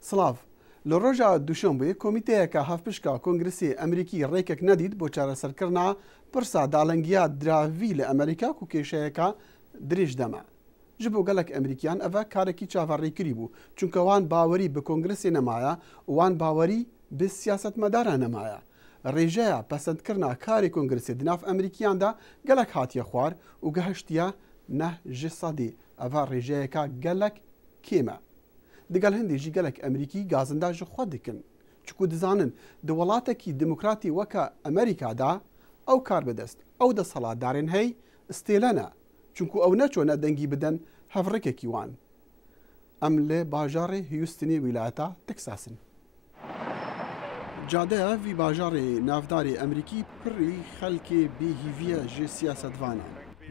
سلاف لروجا دوشنبه کمیته هفپشکا کنگرسی امریکی ریکک ندید بۆ چارەسەرکردنا پرسا داڵەنگیا دراوی لە ئەمریکا و کێشەیەکە درێژ دەما. ji bo gelek Emerîkiyan ev karekî çavarîkirî bû çunke wan bawerî bi Kongresê nemaya û wan bawerî bi siyasetmedaran nemaya. Rêjeya pesendkirina karê Kongresê di nav Emerîkiyan de gelek hatiye xwar û gihiştiye neh ji sedê. Ev rêjeyeka gelek kêm e. Digel hindê jî gelek Emerîkî gazinda ji xwe dikin. Çikû dizanin di welatekî demokratî weka Amerîka da ew kar bidest ew desthilatdarên hey stêle ne. Çunku ew neçûne dengî bidin hevrekekî wan. Em li bajarê Houstonê wîlayeta Texasîn. Cadeya vî bajarê navdarê Emerîkî pirî xelkê bêhîviye ji siyasetvanan.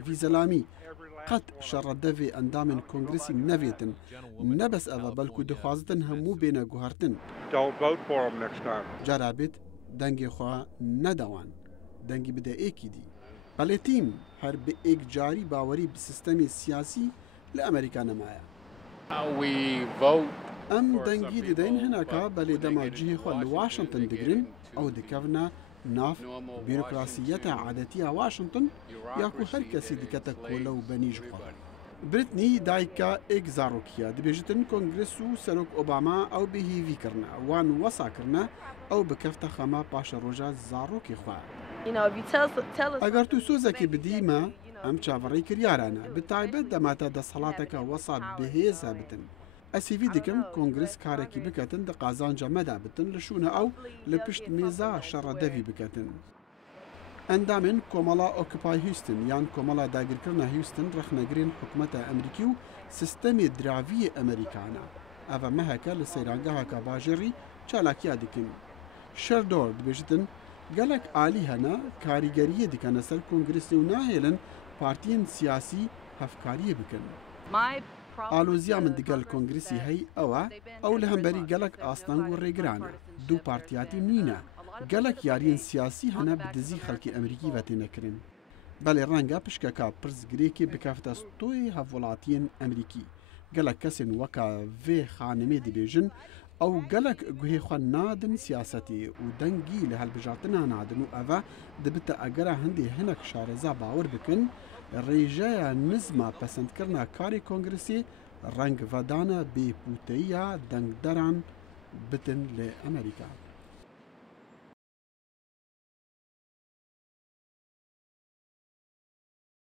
Vî zelamî qet şerredevê endamên Kongresî nevêtin. Nebes ev belkû dixwazitin hemû bêne guhertin. Cara bêt dengê xwe nede wan. Dengî bide êkî dî. Belêtîm her bi êkcarî bawerî bi sistemê siyasî li Amerîka nemaya. Em dengî didin hineka belêdema cihê xwe li Washington digirin ew dikevne nav bîrokrasiyeta adetiya Washington ya ku her kesî dikete kola û benî ji xwe. Britney dayika êk zarokiya dibêjitin Kongres û Serok Obama ew bêhîvî kirine. Wan wesa kirine ew bikefte xema paşa roja zarokê xwe. Eger tu sozekê bidî me em çavarî kiryaran e. Bi taybet demete desthilateka wesa bihêz hebitin. Ez hêvî dikim Kongres karekî biketin di qazanca me de bitin li şûne ew li pişt mêza şerredevî biketin. Endamên Komala Occupy Houston yan Komala dagirkirina Houston rexnegirên hikûmeta Emerîkî û sistemê diraviyê Emerîkan e. Ev meheke li seyrangeheka bajarî çalakiya dikin. Şerdor dibêjitin gelek alî hene karîgeriyê dikene ser Kongresê û nahêlin partiyên siyasî hevkariyê bikin. Alozya min digel Kongresî hey ew e ew li hemberî gelek aslang û rêgiran e. Du partiyatî nû ne. Gelek yariyên siyasî hene bi dizî xelkê Emerîkî ve têne kirin. Belê renga pişkeka pirsgirêkê bikefte stoyê hevwelatiyên Emerîkî. Gelek kesên weka vê xanimê dibêjin ew gelek guhê xwe nadin siyasetê û dengî li helbijartina nadin û ev dibite egera hindê hinek şarêza bawer bikin, rêjeya nizma pesendkirina karê Kongresê reng vedana bêpûteyiya dengderan bitin li Amerîka.